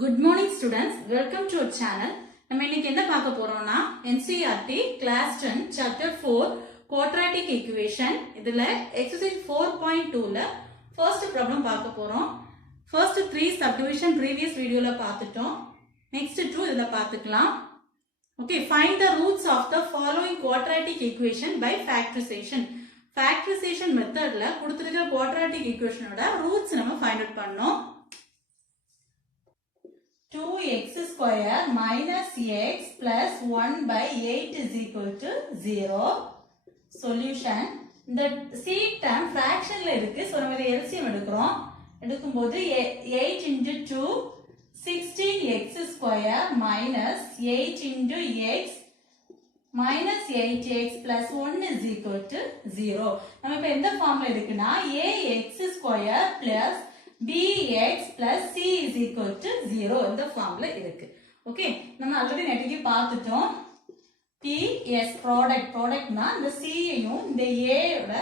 Good morning students, welcome to our channel. நம்ம இன்னைக்கு என்ன பார்க்க போறோம்னா NCERT class 10 chapter 4 quadratic equation இதுல exercise 4.2 ல first problem பார்க்க போறோம். First 3 subdivision previous videoல பார்த்துட்டோம். Next 2 இதுல பார்த்துக்கலாம். Okay, find the roots of the following quadratic equation by factorization. Factorization methodல கொடுத்திருக்கிற quadratic equationோட roots நம்ம find out பண்ணோம். 2x square minus x plus 1 by 8 is equal to 0. Solution. The c term fraction la irukku. So, நம்ம இதை LCM எடுக்கிறோம். எடுக்கும்போது 8 into 2, 16x square minus 8 into x minus 8x plus 1 is equal to 0. நம்ம இப்ப எந்த ஃபார்ம்ல இருக்குன்னா ax square plus bx plus c is equal to 0 இந்த ஃபார்ம்ல இருக்கு. ஓகே, நம்ம ஆல்ரெடி நெட்டிக்கு பார்த்துட்டோம். ps ப்ராடக்ட்னா இந்த c யையும் இந்த a யோட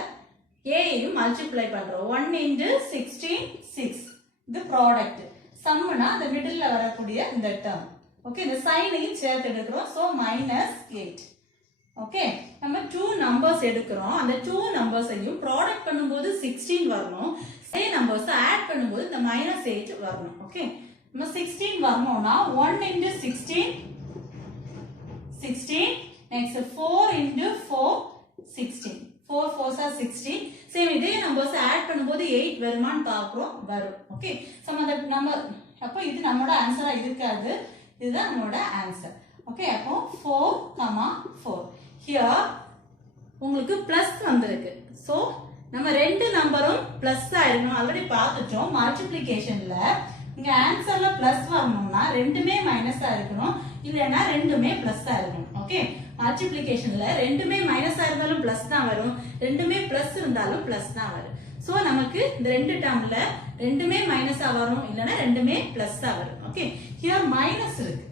a யையும் மல்டிப்ளை பண்றோம். 1 into 16 6 இது ப்ராடக்ட். சம்னா அந்த மிடில்ல வரக்கூடிய இந்த டேர்ம். ஓகே, இந்த சைனையும் சேர்த்து எடுக்கிறோம். சோ -8. ஓகே, நம்ம 2 நம்பர்ஸ் எடுக்கிறோம். அந்த 2 நம்பர்ஸையும் ப்ராடக்ட் பண்ணும்போது 16 வரணும். அதே நம்பர்ஸ் ஆட் பண்ணும்போது இந்த -8 வரணும். ஓகே, நம்ம 16 வரணும்னா 1 into 16 16, next 4 into 4 16, 4 4s are 16. Same இதே நம்பர்ஸ் ஆட் பண்ணும்போது 8 வருமான்னு பார்க்கிறோம். வரும். ஓகே, சம் அந்த நம்பர் அப்போ இது நம்மளோட ஆன்சரா இருக்காது. இதுதான் நம்மளோட ஆன்சர். ஓகே, அப்போ 4, 4 ஹியர் உங்களுக்கு பிளஸ் வந்திருக்கு. சோ நம்ம ரெண்டு நம்பரும் பிளஸ் ஆயிடணும். ஆல்ரெடி பார்த்துட்டோம் மல்டிப்ளிகேஷன்ல. இங்க ஆன்சர்ல பிளஸ் வரணும்னா ரெண்டுமே மைனஸா இருக்கணும், இல்லைன்னா ரெண்டுமே பிளஸ்ஸா இருக்கணும். ஓகே, மல்டிப்ளிகேஷன்ல ரெண்டுமே மைனஸா இருந்தாலும் பிளஸ் தான் வரும், ரெண்டுமே பிளஸ் இருந்தாலும் பிளஸ் தான் வரும். சோ நமக்கு இந்த ரெண்டு டேர்ம்ல ரெண்டுமே மைனஸா வரும், இல்லைன்னா ரெண்டுமே பிளஸ்ஸா வரும். ஓகே, ஹியர் மைனஸ் இருக்கு.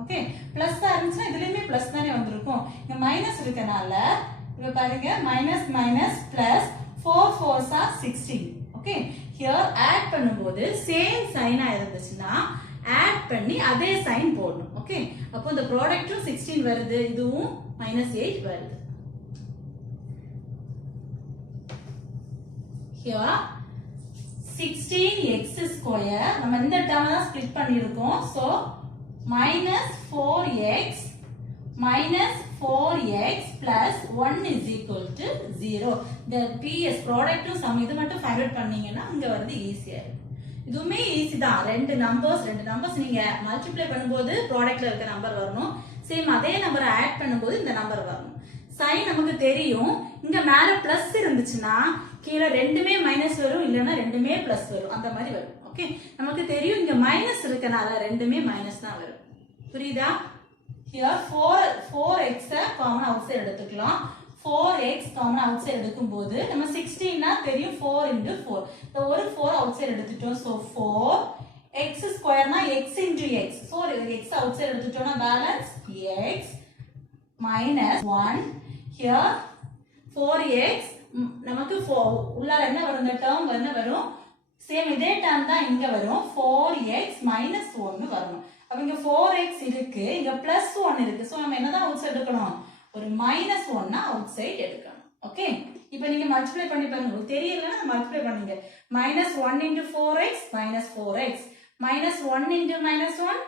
ஓகே, பிளஸ் இருந்துச்சுன்னா இதுலயுமே பிளஸ் தானே வந்திருக்கும். இங்க மைனஸ் இருக்கனால இங்க பாருங்க minus minus plus 4 4s are 16. Okay, here add பண்ணும்போது சேம் சைனா இருந்துச்சுன்னா ஆட் பண்ணி அதே சைன் போடணும். ஓகே, அப்போ இந்த ப்ராடக்ட்டும் 16 வருது, இதுவும் -8 வருது. ஹியர் 16x ஸ்கொயர் நம்ம இந்த டேர்ம் தான் ஸ்ப்ளிட் பண்ணிருக்கோம். So -4x minus 4x plus 1 is equal to 0. The ps product sum இது மட்டும் ஃபைண்ட் அவுட் பண்ணீங்கன்னா இங்க வந்து ஈஸியா இருக்கும். இதுவுமே ஈஸி தான். ரெண்டு நம்பர்ஸ் நீங்க மல்டிப்ளை பண்ணும்போது ப்ராடக்ட்ல இருக்க நம்பர் வரணும். சேம் அதே நம்பரை ஆட் பண்ணும்போது இந்த நம்பர் வரணும். சைன் நமக்கு தெரியும். இங்க மேல பிளஸ் இருந்துச்சுன்னா கீழே ரெண்டுமே மைனஸ் வரும், இல்லைன்னா ரெண்டுமே பிளஸ் வரும். அந்த மாதிரி வரும். ஓகே, நமக்கு தெரியும் இங்க மைனஸ் இருக்கனால ரெண்டுமே மைனஸ் தான் வரும். புரியுதா? Here 4x common out side எடுத்துக்கலாம். 4x காமன் அவுட் சைடு எடுக்கும்போது நம்ம 16 னா தெரியும் 4 into 4. இந்த ஒரு 4 அவுட் சைடு எடுத்துட்டோம். சோ 4x ஸ்கொயர் னா x into x. So x out side எடுத்துட்டோம்னா balance x minus 1. Here 4x நமக்கு உள்ளார என்ன வரும்? இந்த டேர்ம் என்ன வரும்? சேம் இதே டேர்ம் தான் இங்க வரும். 4x minus 1 வரணும். அப்ப இங்க 4x இருக்கு, இங்க பிளஸ் 1 இருக்கு. சோ நம்ம என்னதான் அவுட் சைடு எடுக்கணும்? ஒரு -1 அவுட் சைடு எடுக்கணும். ஓகே, இப்போ நீங்க மல்டிப்ளை பண்ணி பாருங்க. உங்களுக்கு தெரியலன்னா மல்டிப்ளை பண்ணுங்க. -1 into 4x -4x -1 into -1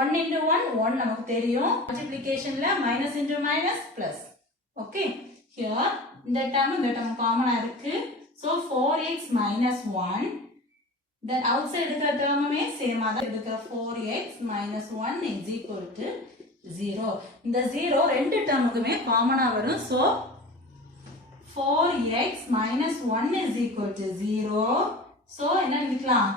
1 into 1 1 நமக்கு தெரியும். மல்டிப்ளிகேஷன்ல minus into minus plus. Okay, here இந்த டேர்ம் காமனா இருக்கு. சோ 4x -1 then outside எடுக்கிற டேர்முமே சேம் ஆதான் எடுக்கிற 4x -1 is equal to 0. இந்த 0 ரெண்டு டேர்முக்குமே காமனா வரும். So 4x -1 is equal to 0. So என்ன எழுதிக்கலாம்?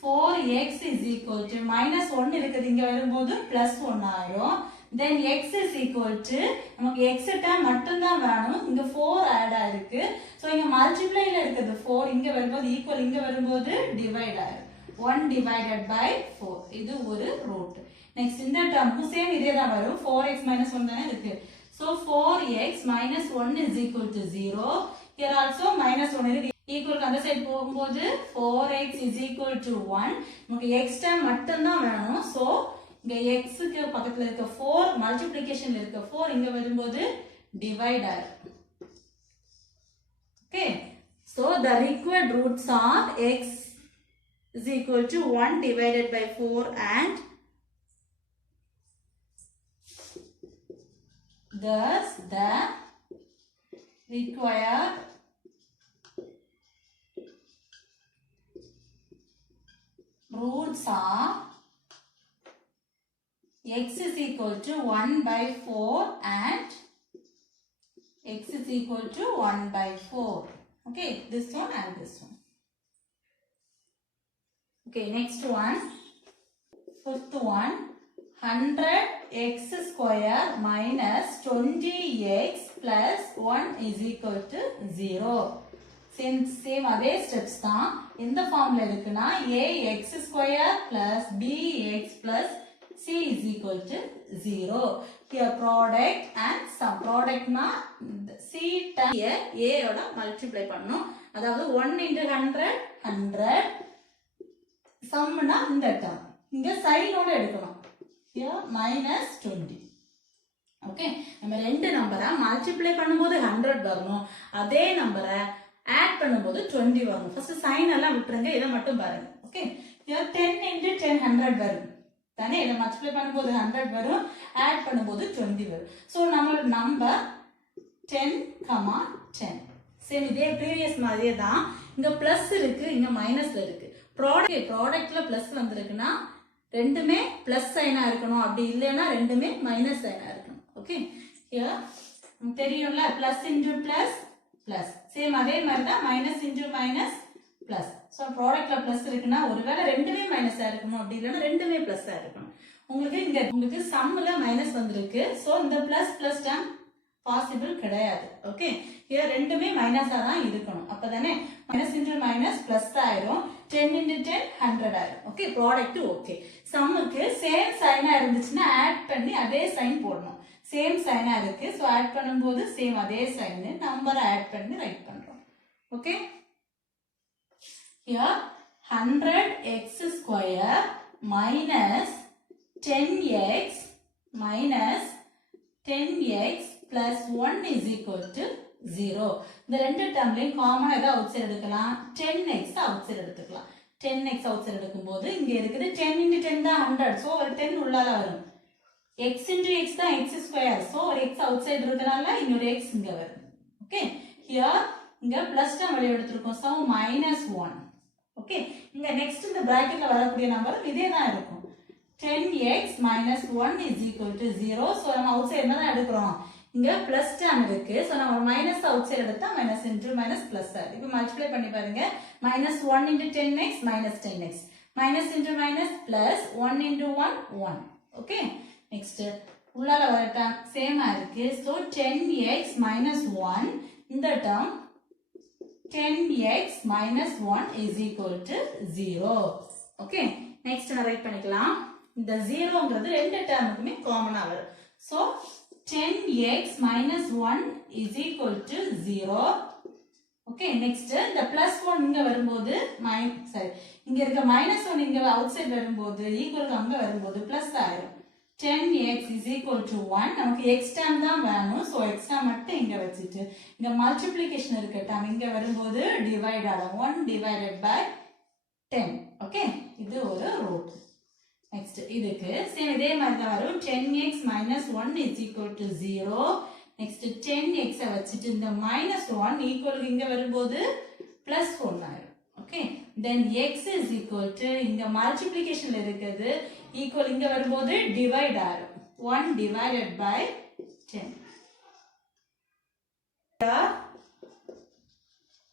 4x is equal to -1 இருக்குது, இங்க வரும்போது +1 ஆயிரும். then x is equal to நமக்கு x டேர்ம் மட்டும் தான் வேணும். இங்க 4 ஆட் ஆயிருக்கு. சோ இங்க மல்டிப்ளைல இருக்குது 4, இங்க வரும்போது ஈக்குவல், இங்க வரும்போது டிவைட் ஆயிரும். 1 divided by 4 இது ஒரு ரூட். நெக்ஸ்ட் இந்த டேர்முக்கு சேம் இதே தான் வரும். 4x -1 தானே இருக்கு. So 4x -1 is equal to 0. here also -1 இருக்கு. equal அந்த சைடு போகும்போது 4x is equal to 1 நமக்கு x term மட்டும் தான் வேணும் so இங்க x க்கு பக்கத்துல இருக்க 4 மல்டிப்ளிகேஷன்ல இருக்க 4 இங்க வரும்போது டிவைட் ஆகும் okay so the required roots are x is equal to 1 divided by 4 and thus the required roots are x is equal to 1 by 4 and x is equal to 1 by 4. Okay, this one and this one. Okay, next one. Fifth one. 100x square minus 20x plus 1 is equal to 0. Same அதே steps தான் இந்த ஃபார்ம்ல இருக்குன்னா ax square plus bx plus c is equal to 0. Here product and sum. Product na c term here a oda multiply பண்ணனும். அதாவது 1 into 100 100 sum na இந்த term. இங்க sin ஓட எடுக்கணும். Here minus 20. Okay. நம்ம ரெண்டு நம்பரை multiply பண்ணும்போது 100 வரணும். அதே நம்பரை add பண்ணும்போது 20 வரணும். First sin எல்லாம் விட்டுருங்க. இத மட்டும் பாருங்க. Okay. Here 10 into 10 100 வரும். தானே இத மல்டிப்ளை பண்ணும்போது 100 வரும் ஆட் பண்ணும்போது 20 வரும் சோ நம்மளோட நம்பர் 10, 10 சேம் இதே previous மாதிரியே தான் இங்க பிளஸ் இருக்கு இங்க மைனஸ்ல இருக்கு ப்ராடக்ட்ல பிளஸ் வந்திருக்குனா ரெண்டுமே பிளஸ் சைனா இருக்கணும் அப்படி இல்லனா ரெண்டுமே மைனஸ் சைனா இருக்கணும் ஓகே ஹியர் தெரியும்ல plus into plus plus same அதே மாதிரி தான் minus into minus plus so ப்ராடக்ட்ல பிளஸ் இருக்குனா ஒருவேளை ரெண்டுமே மைனஸா இருக்கணும் அப்படி இல்லனா ரெண்டுமே பிளஸ்ஸா இருக்கணும் உங்களுக்கு சம்ல மைனஸ் வந்திருக்கு சோ இந்த பிளஸ் பிளஸ் டேர்ம் பாசிபிள் கிடையாது ஓகே இங்க ரெண்டுமே மைனஸா தான் இருக்கணும் அப்பதானே மைனஸ் இன்டு மைனஸ் பிளஸ் ஆயிரும் 10 into 10 100 ஆயிரும் ஓகே ப்ராடக்ட் ஓகே சம்முக்கு சேம் சைனா இருந்துச்சுன்னா ஆட் பண்ணி அதே சைன் போடணும் சேம் சைனா இருக்கு சோ ஆட் பண்ணும்போது சேம் அதே சைன் நம்பரை ஆட் பண்ணி ரைட் பண்றோம் okay here 100x square minus 10x minus 10x plus 1 is equal to 0. இந்த ரெண்டு டேர்ம்லயும் காமனா ஏதா அவுட் சைடு எடுக்கலாம் 10x அவுட் சைடு எடுத்துக்கலாம் 10x அவுட் சைடு எடுக்கும்போது இங்க இருக்குது 10 into 10 தான் 100 சோ ஒரு 10 உள்ளால வரும் x into x தான் x square சோ ஒரு x அவுட் சைடு இருக்கனால இன்னொரு x இங்க வரும் ஓகே here இங்க பிளஸ் டேர்ம் வெளிய எடுத்துறோம் சோ -1 ஓகே இங்க நெக்ஸ்ட் இந்த பிராக்கெட்ல வரக்கூடிய நம்பர் இதே தான் இருக்கும் 10x minus 1 is equal to 0 so நம்ம அவுட் சைடு என்ன எடுக்கறோம் இங்க பிளஸ் டேர்ம் இருக்கு சோ நம்ம மைனஸ் அவுட் சைடு எடுத்தா மைனஸ் இன்டு மைனஸ் பிளஸ் ஆகுது இப்போ மல்டிப்ளை பண்ணி பாருங்க -1 into 10x minus 10x minus into minus plus 1 into 1 1 okay next உள்ளால வர டேர்ம் சேமா இருக்கு சோ 10x minus 1 இந்த term 10x minus 1 is equal to 0 okay next நான் ரைட் பண்ணிக்கலாம் இந்த 0ங்கிறது ரெண்டு டேர்முக்குமே காமனா வரும் so 10x minus 1 is equal to 0 okay next இந்த plus 1 இங்க வரும்போது இங்க இருக்க -1 இங்க அவுட் சைடு வரும்போது ஈக்குவல் அங்க வரும்போது பிளஸ் ஆயிடும் 10x is equal to 1 நமக்கு x term தான் வேணும் சோ x term மட்டும் இங்க வச்சிட்டு இங்க மல்டிப்ளிகேஷன் இருக்க term இங்க வரும்போது டிவைட் ஆகும் 1 divided by 10 ஓகே இது ஒரு ரூட் நெக்ஸ்ட் இதுக்கு சேம் இதே மாதிரி தான் வரும் 10x minus 1 is equal to 0 next 10x வச்சிட்டு இந்த -1 ஈக்குவல் இங்க வரும்போது +1 ஆயிடும் okay then x is equal to இங்க மல்டிப்ளிகேஷன்ல இருக்குது ஈக்குவல் இங்க வரும்போது டிவைட் ஆகும் 1 divided by 10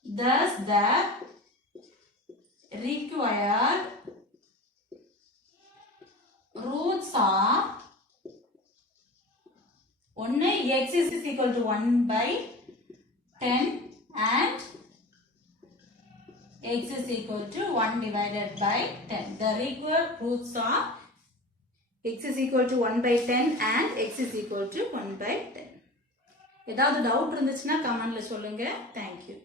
thus the required roots are 1 x is equal to 1 by 10 and x is equal to 1 divided by 10. The required roots are x is equal to 1 by 10 and x is equal to 1 by 10. ஏதாவது doubt இருந்துச்சுன்னா கமெண்ட்ல சொல்லுங்க. Thank you.